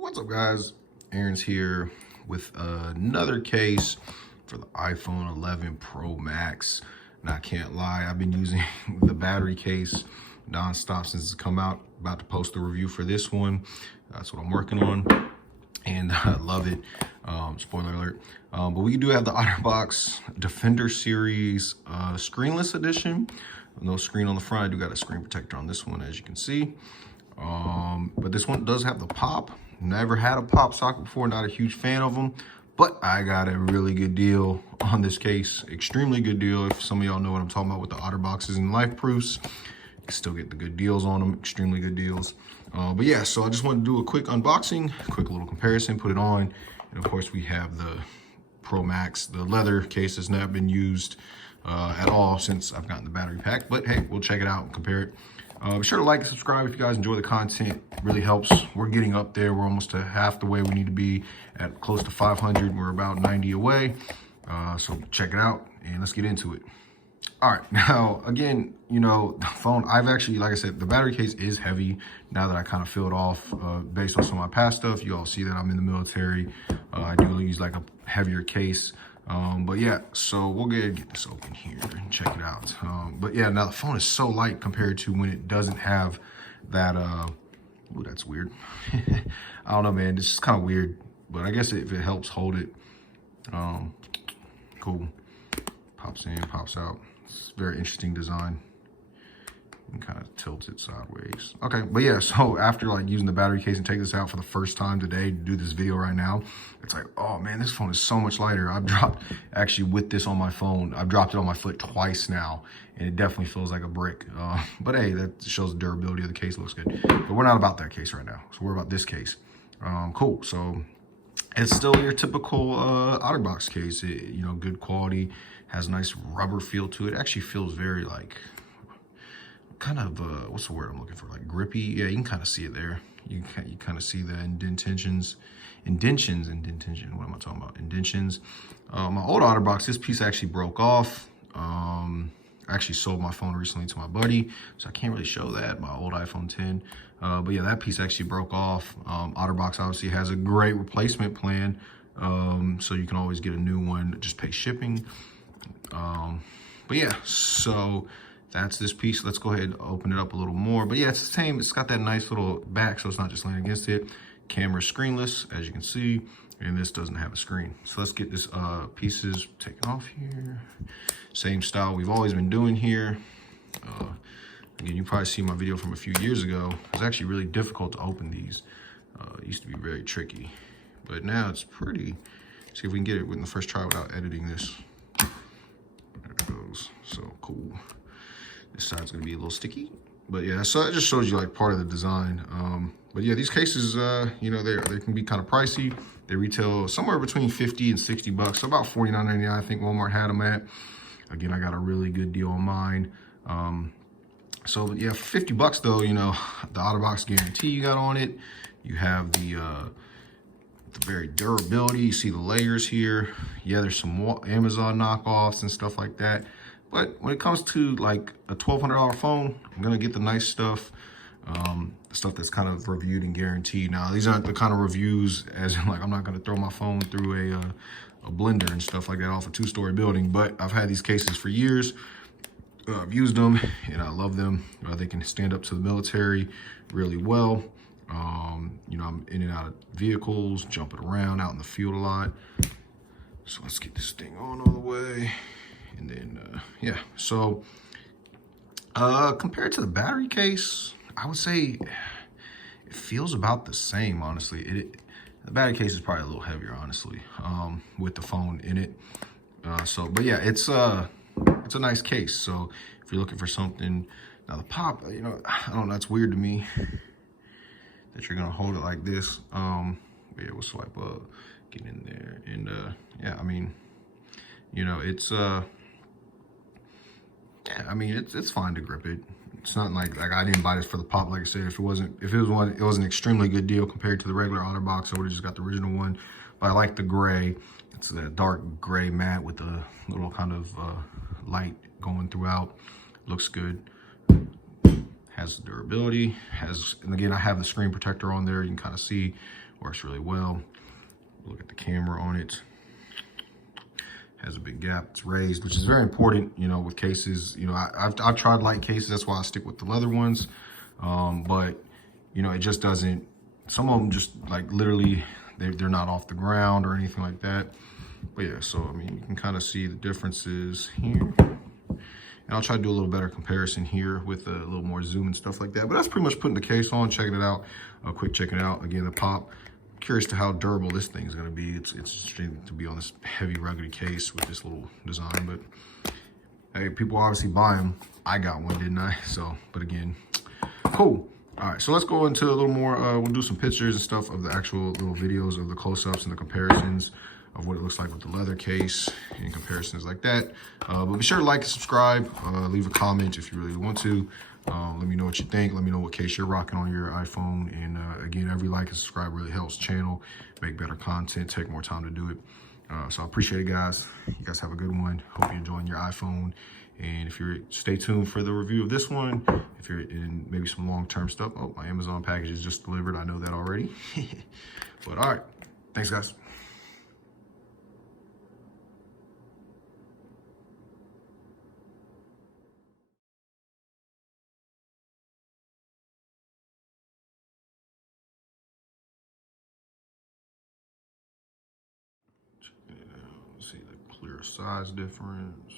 What's up, guys? Aaron's here with another case for the iPhone 11 Pro Max. And I can't lie, I've been using the battery case non-stop since it's come out. About to post a review for this one. That's what I'm working on, and I love it. Spoiler alert. But we do have the Otterbox Defender Series screenless edition. No screen on the front. I do got a screen protector on this one, as you can see. But this one does have the pop. Never had a pop socket before, not a huge fan of them, but I got a really good deal on this case. Extremely good deal. If some of y'all know what I'm talking about with the Otterboxes and life proofs, you can still get the good deals on them. Extremely good deals. But yeah, so I just wanted to do a quick unboxing, quick little comparison, put it on. And of course we have the Pro Max. The leather case has not been used at all since I've gotten the battery pack, but hey, we'll check it out and compare it. Be sure to like and subscribe if you guys enjoy the content. It really helps. We're getting up there. We're almost to half the way we need to be, at close to 500. We're about 90 away. So check it out and let's get into it. All right, now again, you know, the phone, I've actually, like I said, the battery case is heavy now that I kind of filled off based on some of my past stuff. You all see that I'm in the military. I do use like a heavier case. But yeah, so we'll get this open here and check it out. But yeah, now the phone is so light compared to when it doesn't have that, ooh, that's weird. I don't know, man, it's just kind of weird, but I guess if it helps hold it, cool. Pops in, pops out. It's a very interesting design. And kind of tilts it sideways. Okay, but yeah, so after like using the battery case and taking this out for the first time today to do this video right now, it's like, oh man, this phone is so much lighter. I've dropped, actually with this on my phone, I've dropped it on my foot twice now, and it definitely feels like a brick. But hey, that shows the durability of the case. Looks good. But we're not about that case right now, so we're about this case. Cool, so it's still your typical Otterbox case. You know, good quality, has a nice rubber feel to it. It actually feels very like, kind of what's the word I'm looking for, like grippy. Yeah, you can kind of see it there. You kind of see the indentions. What am I talking about? Indentions. My old Otterbox, this piece actually broke off. I actually sold my phone recently to my buddy, so I can't really show that, my old iPhone 10. But yeah, that piece actually broke off. Otterbox obviously has a great replacement plan, so you can always get a new one, just pay shipping. But yeah, so that's this piece. Let's go ahead and open it up a little more. But yeah, it's the same. It's got that nice little back, so it's not just laying against it. Camera screenless, as you can see, and this doesn't have a screen. So let's get this pieces taken off here. Same style we've always been doing here. Again, you probably see my video from a few years ago. It's actually really difficult to open these. It used to be very tricky, but now it's pretty. See if we can get it in the first try without editing this. There it goes. So cool. This side's gonna be a little sticky, but yeah, so it just shows you like part of the design. But yeah, these cases, you know, they can be kind of pricey. They retail somewhere between 50 and 60 bucks, so about $49.99. I think Walmart had them at. Again, I got a really good deal on mine. So yeah, for 50 bucks though, you know, the Otterbox guarantee you got on it. You have the very durability. You see the layers here. Yeah, there's some Amazon knockoffs and stuff like that. But when it comes to like a $1,200 phone, I'm gonna get the nice stuff, stuff that's kind of reviewed and guaranteed. Now, these aren't the kind of reviews as in like I'm not gonna throw my phone through a blender and stuff like that off a 2-story building. But I've had these cases for years. I've used them and I love them. They can stand up to the military really well. You know, I'm in and out of vehicles, jumping around out in the field a lot. So let's get this thing on all the way. And then, yeah, so compared to the battery case, I would say it feels about the same, honestly. The battery case is probably a little heavier, honestly, with the phone in it. But yeah, it's a nice case. So if you're looking for something, now the pop, you know, I don't know, that's weird to me that you're gonna hold it like this. But yeah, we'll swipe up, get in there, and yeah, I mean, you know, it's yeah, I mean, it's fine to grip it. It's not like I didn't buy this for the pop. Like I said, if it was an extremely good deal compared to the regular Otterbox, I would have just got the original one. But I like the gray. It's a dark gray matte with a little kind of light going throughout. Looks good. Has durability. And again, I have the screen protector on there. You can kind of see Works really well. Look at the camera on it. Has a big gap. It's raised, which is very important, you know, with cases. You know, I've tried light cases. That's why I stick with the leather ones. But, you know, it just doesn't, some of them just like literally, they're not off the ground or anything like that. But yeah, so, I mean, you can kind of see the differences here. And I'll try to do a little better comparison here with a little more zoom and stuff like that. But that's pretty much putting the case on, checking it out, quick checking it out. Again, the Pop. Curious to how durable this thing is going to be. It's interesting to be on this heavy, rugged case with this little design. But hey, people obviously buy them. I got one, didn't I? So, but again, cool. All right, so let's go into a little more. We'll do some pictures and stuff of the actual little videos of the close-ups and the comparisons of what it looks like with the leather case and comparisons like that. But be sure to like and subscribe. Leave a comment if you really want to. Let me know what you think. Let me know what case you're rocking on your iPhone. And again, every like and subscribe really helps the channel make better content, take more time to do it. So I appreciate it, guys. You guys have a good one. Hope you're enjoying your iPhone. And if you're, stay tuned for the review of this one. If you're in maybe some long-term stuff. Oh, my Amazon package is just delivered. I know that already. But all right. Thanks, guys. Check it out. See the clear size difference.